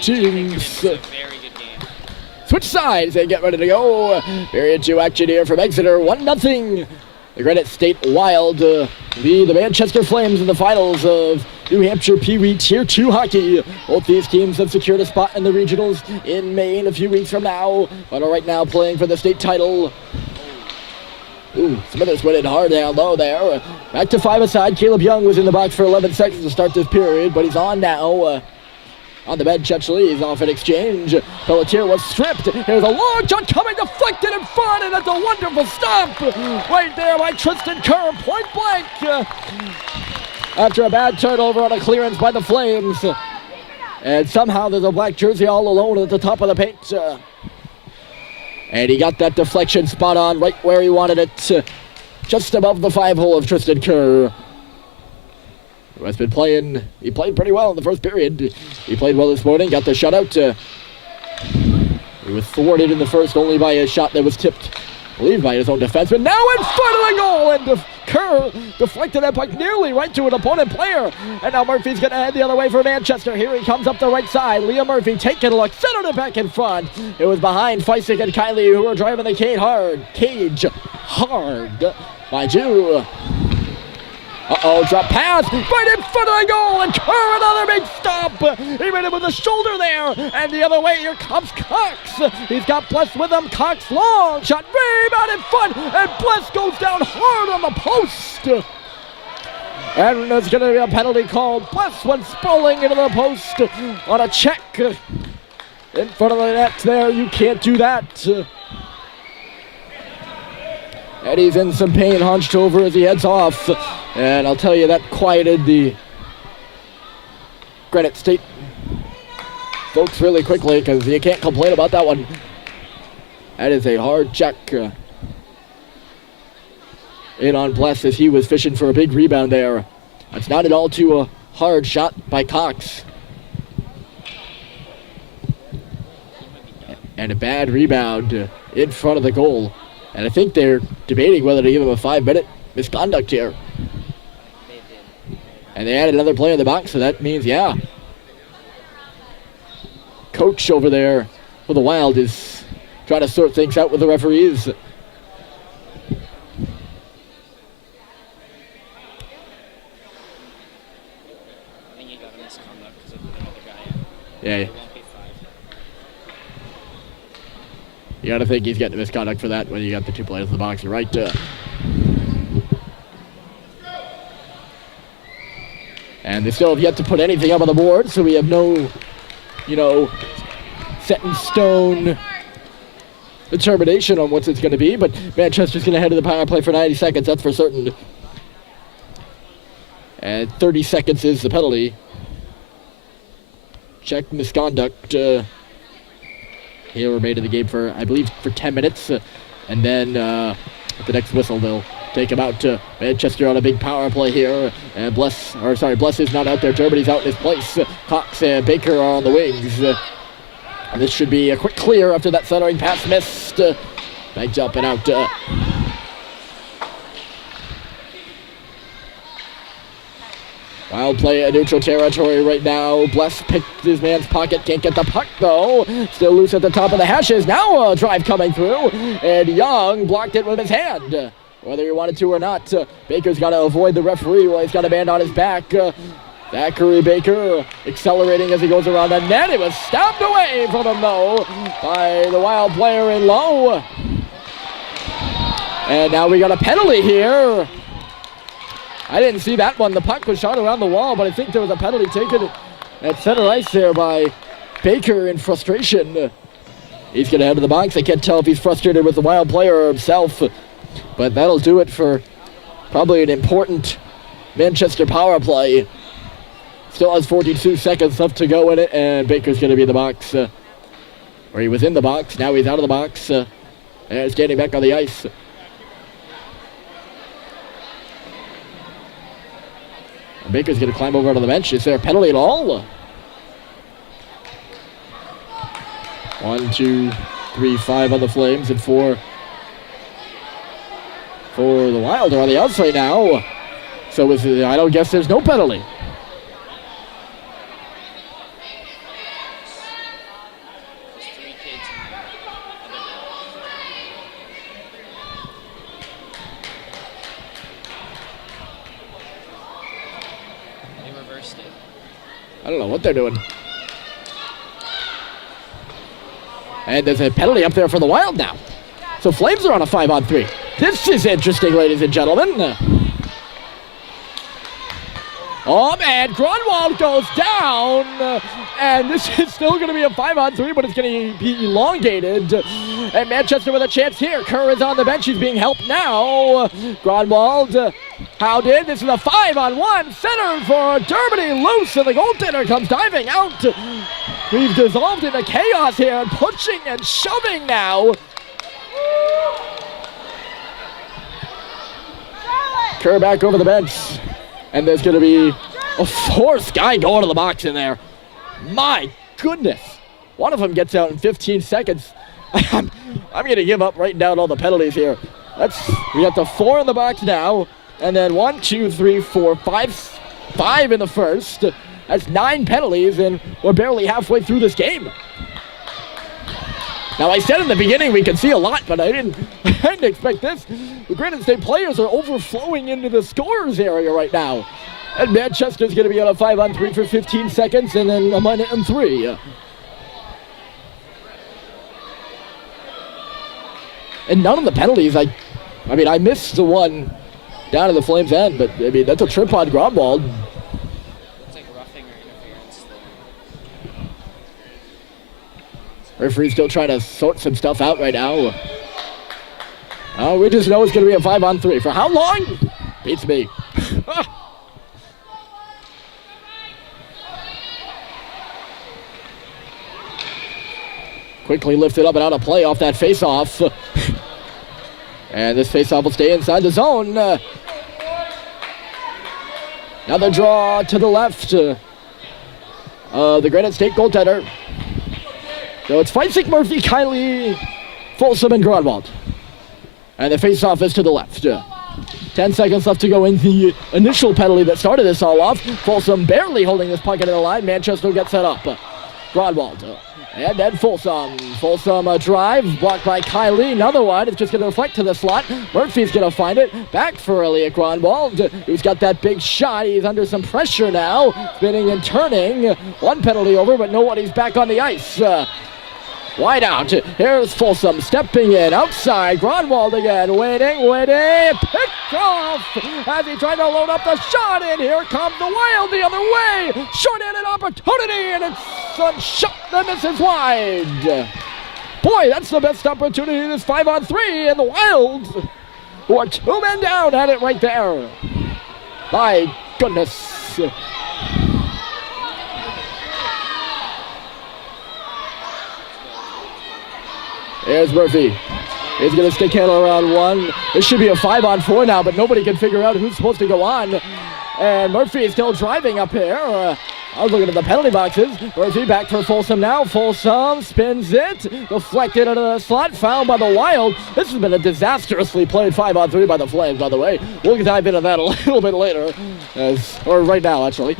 teams. Switch sides and get ready to go. Period 2 action here from Exeter, 1-0. The Granite State Wild lead the Manchester Flames in the finals of New Hampshire Pee Wee Tier 2 hockey. Both these teams have secured a spot in the regionals in Maine a few weeks from now, but are right now playing for the state title. Smithers went in hard down low there. Back to 5-a-side. Caleb Young was in the box for 11 seconds to start this period, but he's on now. On the bench, actually, he's off in exchange. Pelletier was stripped. Here's a long shot coming, deflected in front, and that's a wonderful stop right there by Tristan Kerr, point blank. After a bad turnover on a clearance by the Flames. And somehow there's a black jersey all alone at the top of the paint. And he got that deflection spot on right where he wanted it. Just above the 5-hole of Tristan Kerr. Who has been playing, he played pretty well in the first period. He played well this morning, got the shutout. He was thwarted in the first only by a shot that was tipped, I believe, by his own defenseman. Now in front of the goal, and Kerr deflected that puck nearly right to an opponent player. And now Murphy's going to head the other way for Manchester. Here he comes up the right side. Liam Murphy taking a look, centered it back in front. It was behind Feisig and Kiley, who were driving the cage hard. Mind you. Drop pass, right in front of the goal, and Kerr, another big stop. He made it with the shoulder there, and the other way, here comes Cox. He's got Bless with him. Cox, long shot, rebound in front, and Bless goes down hard on the post. And there's going to be a penalty called. Bless went sprawling into the post on a check. In front of the net there, you can't do that. And he's in some pain, hunched over as he heads off. And I'll tell you, that quieted the Granite State folks really quickly, because you can't complain about that one. That is a hard check in on Bless as he was fishing for a big rebound there. That's not at all too a hard shot by Cox. And a bad rebound in front of the goal. And I think they're debating whether to give him a 5-minute misconduct here. And they added another player in the box, so that means, yeah. Coach over there for the Wild is trying to sort things out with the referees. I think he got a misconduct because of another guy. Yeah. You gotta think he's getting a misconduct for that when you got the two players in the box. You're right. And they still have yet to put anything up on the board, so we have no, set in stone determination on what it's going to be. But Manchester's going to head to the power play for 90 seconds, that's for certain. And 30 seconds is the penalty. Check misconduct. Here remain in the game for, I believe, for 10 minutes. And then at the next whistle, they'll take him out to Manchester on a big power play here. And Bless is not out there. Germany's out in his place. Cox and Baker are on the wings. And this should be a quick clear after that centering pass missed. Banked up and out. Wild play at neutral territory right now. Bless picked his man's pocket. Can't get the puck, though. Still loose at the top of the hashes. Now a drive coming through. And Young blocked it with his hand. Whether he wanted to or not, Baker's got to avoid the referee while he's got a man on his back. Zachary Baker accelerating as he goes around the net. It was stopped away from him, though, by the Wild player in low. And now we got a penalty here. I didn't see that one. The puck was shot around the wall, but I think there was a penalty taken at center ice there by Baker in frustration. He's going to head to the box. I can't tell if he's frustrated with the Wild player or himself, but that'll do it for probably an important Manchester power play. Still has 42 seconds left to go in it, and Baker's going to be in the box. Or he was in the box. Now he's out of the box. And standing back on the ice. And Baker's going to climb over to the bench. Is there a penalty at all? 1, 2, 3, 5 on the Flames, and 4 for the Wild are on the outside now. So I don't guess there's no penalty. I don't know what they're doing. And there's a penalty up there for the Wild now. So Flames are on a 5-on-3. This is interesting, ladies and gentlemen. Oh, man, Grunwald goes down, and this is still going to be a 5-on-3, but it's going to be elongated. And Manchester with a chance here. Kerr is on the bench. He's being helped now. Grunwald, Howden. This is a 5-on-1. Center for Dermody, loose, and the goaltender comes diving out. We've dissolved into chaos here, pushing and shoving now. Kerr back over the bench. And there's going to be a fourth guy going to the box in there. My goodness. One of them gets out in 15 seconds. I'm going to give up writing down all the penalties here. We got the 4 in the box now. And then 1, 2, 3, 4, 5 in the first. That's 9 penalties, and we're barely halfway through this game. Now, I said in the beginning we could see a lot, but I didn't expect this. The Granite State players are overflowing into the scorers area right now. And Manchester's going to be on a 5-on-3 for 15 seconds, and then a minute and 3. And none of the penalties, I missed the one down to the Flames' end, but, that's a trip on Grunwald. Looks like roughing or interference. Referee's still trying to sort some stuff out right now. We just know it's going to be a 5-on-3. For how long? Beats me. Quickly lifted up and out of play off that face-off. And this face-off will stay inside the zone. Another draw to the left. The Granite State goaltender. So it's Feisig, Murphy, Kiley, Folsom, and Grunwald. And the face-off is to the left. 10 seconds left to go in the initial penalty that started this all off. Folsom barely holding this puck into the line. Manchester gets set up. Grunwald. And then Folsom. Folsom a drive, blocked by Kiley. Another one. It's just going to deflect to the slot. Murphy's going to find it. Back for Elliot Grunwald, who's got that big shot. He's under some pressure now. Spinning and turning. One penalty over, but nobody's back on the ice. Wide out. Here's Folsom stepping in outside. Grunwald again. Waiting. Picked off as he tried to load up the shot. And here comes the Wild the other way. Short-handed opportunity. And it's a shot that misses wide. Boy, that's the best opportunity in this 5-on-3. And the Wild, who are 2 men down, had it right there. My goodness. Here's Murphy. He's going to stick handle around 1. This should be a 5-on-4 now, but nobody can figure out who's supposed to go on. And Murphy is still driving up here. I was looking at the penalty boxes. Murphy back for Folsom now. Folsom spins it. Deflected into the slot. Found by the Wild. This has been a disastrously played 5-on-3 by the Flames, by the way. We'll dive into that a little bit later. Or right now, actually.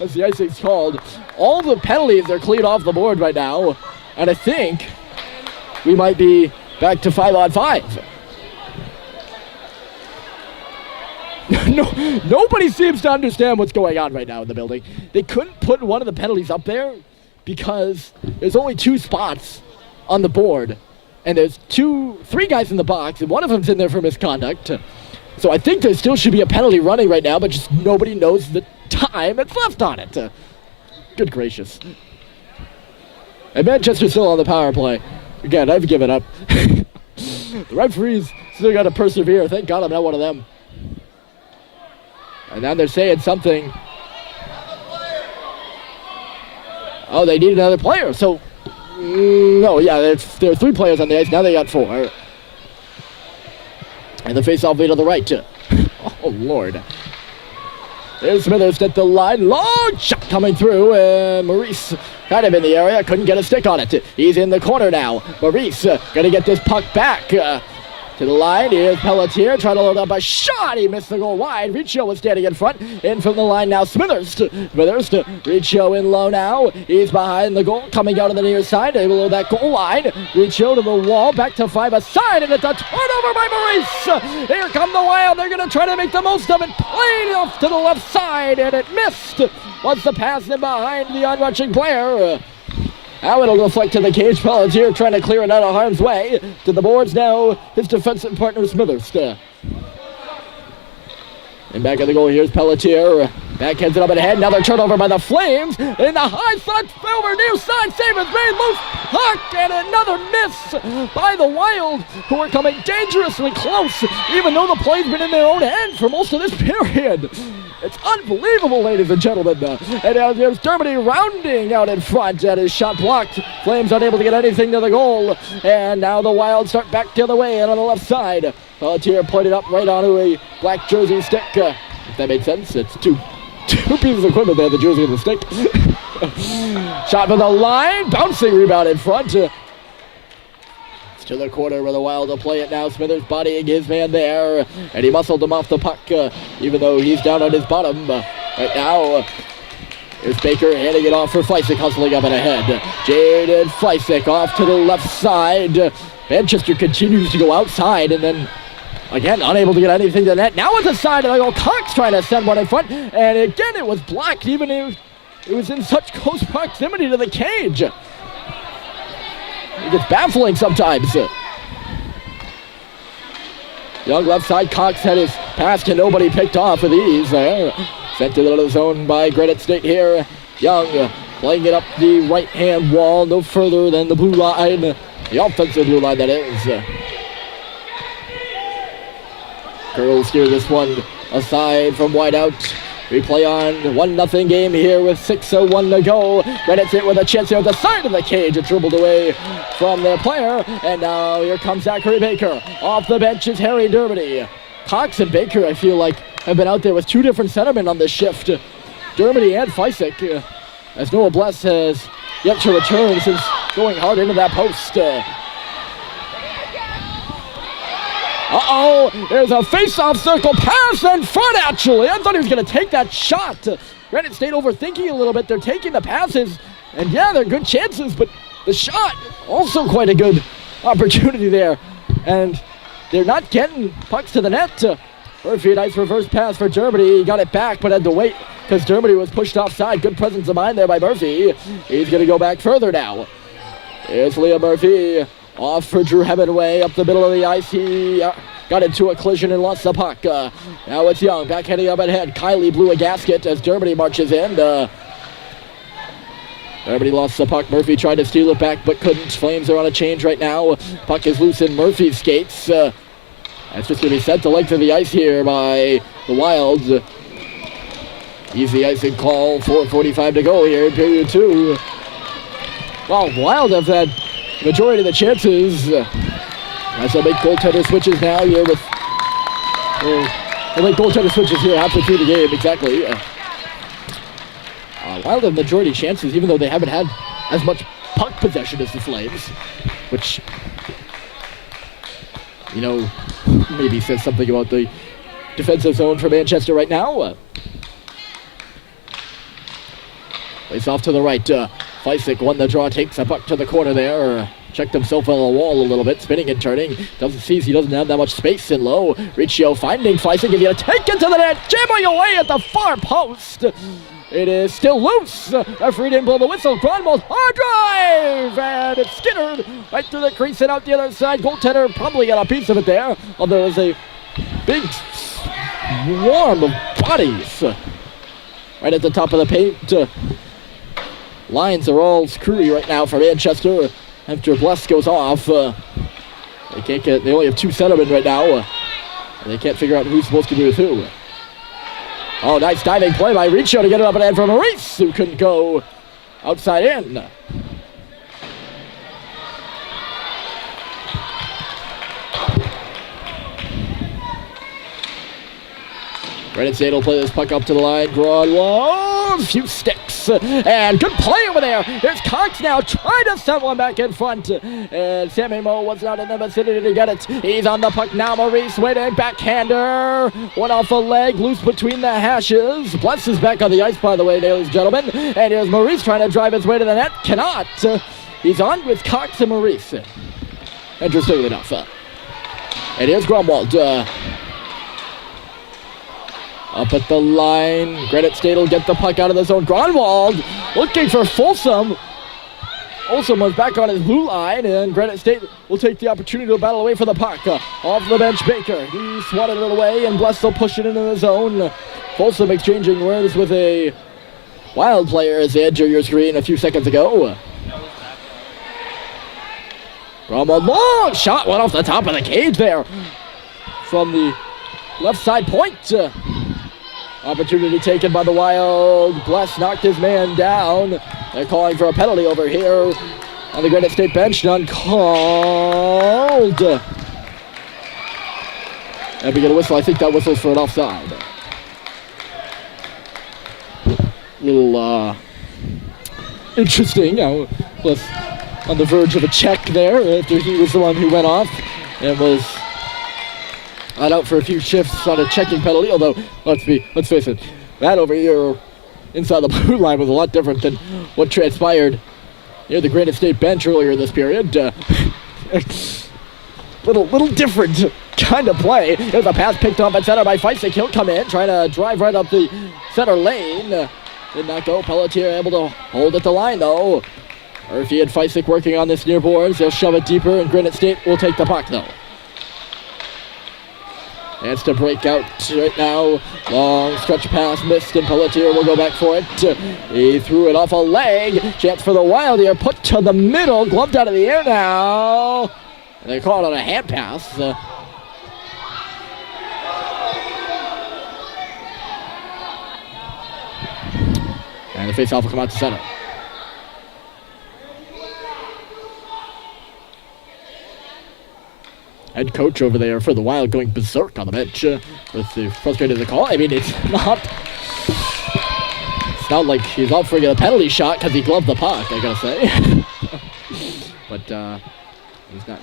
As the icing's called. All the penalties are cleared off the board right now. And I think we might be back to 5-on-5. Nobody seems to understand what's going on right now in the building. They couldn't put one of the penalties up there because there's only 2 spots on the board. And there's 3 guys in the box, and one of them's in there for misconduct. So I think there still should be a penalty running right now, but just nobody knows the time that's left on it. Good gracious. And Manchester's still on the power play. Again, I've given up. The referees still got to persevere. Thank God I'm not one of them. And now they're saying something. Oh, they need another player. So, no, yeah, there are 3 players on the ice. Now they got 4. And the face-off way to the right. Oh, Lord. There's Smithers at the line. Long shot coming through. Maurice kind of in the area. Couldn't get a stick on it. He's in the corner now. Maurice going to get this puck back. To the line, here's Pelletier trying to load up a shot. He missed the goal wide. Riccio was standing in front. In from the line now, Smithers to Riccio in low now. He's behind the goal, coming out of the near side, below that goal line. Riccio to the wall, back to 5-a-side, and it's a turnover by Maurice. Here come the Wild. They're going to try to make the most of it. Played off to the left side, and it missed. Wants the pass in behind the onrushing player. Now it'll deflect to the cage. Pelletier trying to clear it out of harm's way. To the boards now, his defensive partner Smithers. And back at the goal, here's Pelletier. Backhands it up ahead. Another turnover by the Flames. In the high slot, over near side. Save is made. Loose puck. And another miss by the Wild, who are coming dangerously close, even though the play's been in their own end for most of this period. It's unbelievable, ladies and gentlemen. And there's Dermody rounding out in front, and his shot blocked. Flames unable to get anything to the goal. And now the Wild start back the other way and on the left side. Pelletier pointed up right onto a black jersey stick. If that made sense, it's two pieces of equipment there, the jersey and the stick. Shot from the line, bouncing rebound in front. It's to the corner where the Wild will play it now. Smithers bodying his man there, and he muscled him off the puck, even though he's down on his bottom. Right now, here's Baker handing it off for Fleisig, hustling up and ahead. Jaden Fleisig off to the left side. Manchester continues to go outside, and then again, unable to get anything to the net. Now it's a side, and I go Cox trying to send one in front. And again, it was blocked, even if it was in such close proximity to the cage. It gets baffling sometimes. Young left side, Cox had his pass to nobody, picked off with ease there. Sent to the middle of the zone by Granite State here. Young playing it up the right-hand wall, no further than the blue line. The offensive blue line, that is. Girls steer this one aside from wide out. Replay on 1-0 game here with 6:01 to go. Granite State with a chance here at the side of the cage. It dribbled away from their player. And now here comes Zachary Baker. Off the bench is Harry Dermody. Cox and Baker, I feel like, have been out there with two different centermen on this shift. Dermody and Fleisig, as Noah Bless has yet to return since going hard into that post. There's a face-off circle pass in front, actually. I thought he was going to take that shot. Granite State overthinking a little bit. They're taking the passes, and yeah, they're good chances, but the shot, also quite a good opportunity there. And they're not getting pucks to the net. Murphy, a nice reverse pass for Dermody. He got it back, but had to wait because Dermody was pushed offside. Good presence of mind there by Murphy. He's going to go back further now. Here's Liam Murphy. Off for Drew Hemingway up the middle of the ice. He got into a collision and lost the puck. Now it's Young, backhanding up ahead. Kylie blew a gasket as Dermody marches in. Dermody lost the puck. Murphy tried to steal it back but couldn't. Flames are on a change right now. Puck is loose in Murphy's skates. That's just going to be sent to length of the ice here by the Wild. Easy icing call. 4:45 to go here in period 2. Well, Wild have had majority of the chances. As they'll make goaltender switches now here with... they'll make goaltender switches here halfway through the game, exactly. Wild have majority chances, even though they haven't had as much puck possession as the Flames, which, you know, maybe says something about the defensive zone for Manchester right now. Plays off to the right. Fleisig won the draw, takes a puck to the corner there. Checked himself on the wall a little bit, spinning and turning. He doesn't have that much space in low. Riccio finding Fleisig, and he'll take it to the net, jamming away at the far post. It is still loose. Referee didn't blow the whistle. Gronwald, hard drive, and it's skittered right through the crease and out the other side. Goaltender probably got a piece of it there, although there was a big swarm of bodies right at the top of the paint. Lines are all screwy right now for Manchester. After Bless goes off, they only have two centermen right now. And they can't figure out who's supposed to do who. Oh, nice diving play by Riccio to get it up and in from Maurice, who couldn't go outside in. Granite State will play this puck up to the line. Gronwald, a few sticks. Maurice. And good play over there. Here's Cox now trying to send one back in front. And Sammy Moe was not in the vicinity to get it. He's on the puck now. Maurice waiting. Backhander. One off a leg. Loose between the hashes. Bless is back on the ice, by the way, ladies and gentlemen. And here's Maurice trying to drive his way to the net. Cannot. He's on with Cox and Maurice. Interestingly enough. And here's Gromwald. Up at the line. Granite State will get the puck out of the zone. Gromwald looking for Folsom. Folsom was back on his blue line, and Granite State will take the opportunity to battle away for the puck. Off the bench, Baker. He swatted it away, and Bless will push it into the zone. Folsom exchanging words with a Wild player as they enter your screen a few seconds ago. From a long shot, went off the top of the cage there. From the left side point. Opportunity taken by the Wild. Bless knocked his man down. They're calling for a penalty over here on the Granite State bench. None called. And we get a whistle. I think that whistle's for an offside. Little interesting. Was on the verge of a check there after he was the one who went off and was out for a few shifts on a checking penalty. Although let's face it, that over here inside the blue line was a lot different than what transpired near the Granite State bench earlier in this period. Little different kind of play. There's a pass picked up at center by Feisik. He'll come in, trying to drive right up the center lane. Did not go. Pelletier able to hold at the line though. Murphy and Feisik working on this near boards. They'll shove it deeper, and Granite State will take the puck though. Chance to break out right now. Long stretch pass missed, and Pelletier will go back for it. He threw it off a leg. Chance for the Wild here. Put to the middle. Gloved out of the air now. And they call it on a hand pass. And the faceoff will come out to center. Head coach over there for the Wild going berserk on the bench with the frustrated the call. I mean, it's not like he's offering a penalty shot because he gloved the puck, I gotta say. But he's not.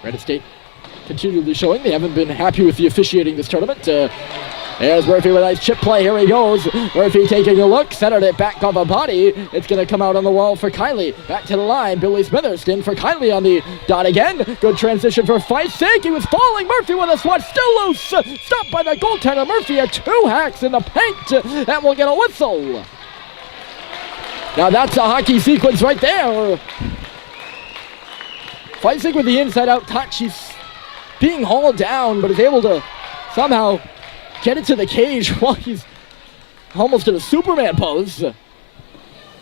Granite State continually showing they haven't been happy with the officiating this tournament. There's Murphy with a nice chip play. Here he goes. Murphy taking a look. Centered it back on the body. It's going to come out on the wall for Kiley. Back to the line. Billy Smitherston for Kiley on the dot again. Good transition for Feisik. He was falling. Murphy with a swat. Still loose. Stopped by the goaltender. Murphy had 2 hacks in the paint. And we'll get a whistle. Now that's a hockey sequence right there. Feisik with the inside-out touch. He's being hauled down, but is able to somehow get it to the cage while he's almost in a Superman pose.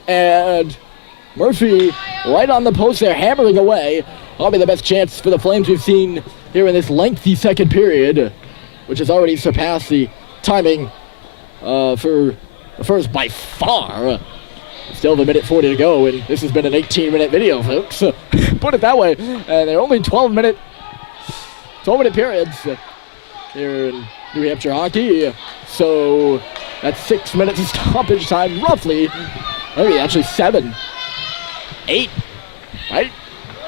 And Murphy right on the post there, hammering away. Probably the best chance for the Flames we've seen here in this lengthy second period, which has already surpassed the timing for the first by far. Still have 1:40 to go, and this has been an 18-minute video, folks. Put it that way. And they're only 12-minute periods here in New Hampshire hockey. So that's 6 minutes of stoppage time, roughly. Maybe actually 7, 8, right?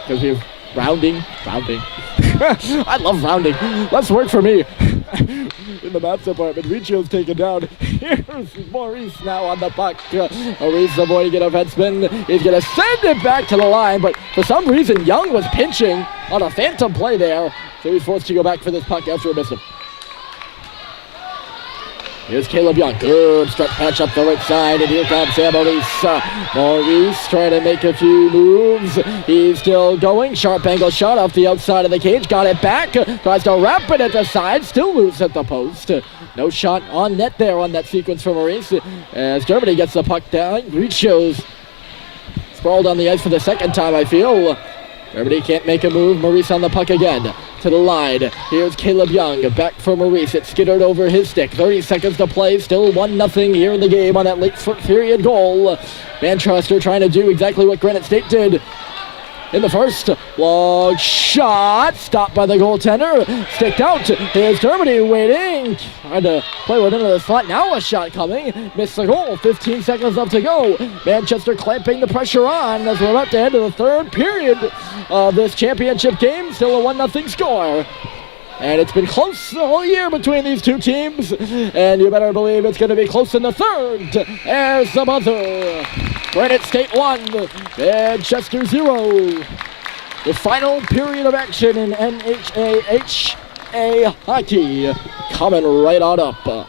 Because we have rounding. I love rounding. Let's work for me. In the maths department, Riccio's taken down. Here's Maurice now on the puck. Maurice avoiding an offense spin. He's going to send it back to the line, but for some reason, Young was pinching on a phantom play there. So he's forced to go back for this puck after a miss him. Here's Caleb Young. Good stretch patch up the right side, and here comes Sam Maurice. Maurice trying to make a few moves. He's still going. Sharp angle shot off the outside of the cage. Got it back. Tries to wrap it at the side. Still loose at the post. No shot on net there on that sequence for Maurice. As Germany gets the puck down. Riccio's sprawled on the ice for the second time, I feel. Germany can't make a move. Maurice on the puck again. To the line. Here's Caleb Young. Back for Maurice. It skittered over his stick. 30 seconds to play. Still 1-0 here in the game on that late period goal. Manchester trying to do exactly what Granite State did in the first. Long shot, stopped by the goaltender, sticked out. Here's Germany waiting, trying to play within the slot. Now a shot coming, missed the goal. 15 seconds left to go. Manchester clamping the pressure on as we're about to enter the third period of this championship game. Still a 1-0 score. And it's been close the whole year between these two teams. And you better believe it's going to be close in the third. There's the buzzer. Granite State 1, Manchester 0. The final period of action in NHAHA hockey coming right on up.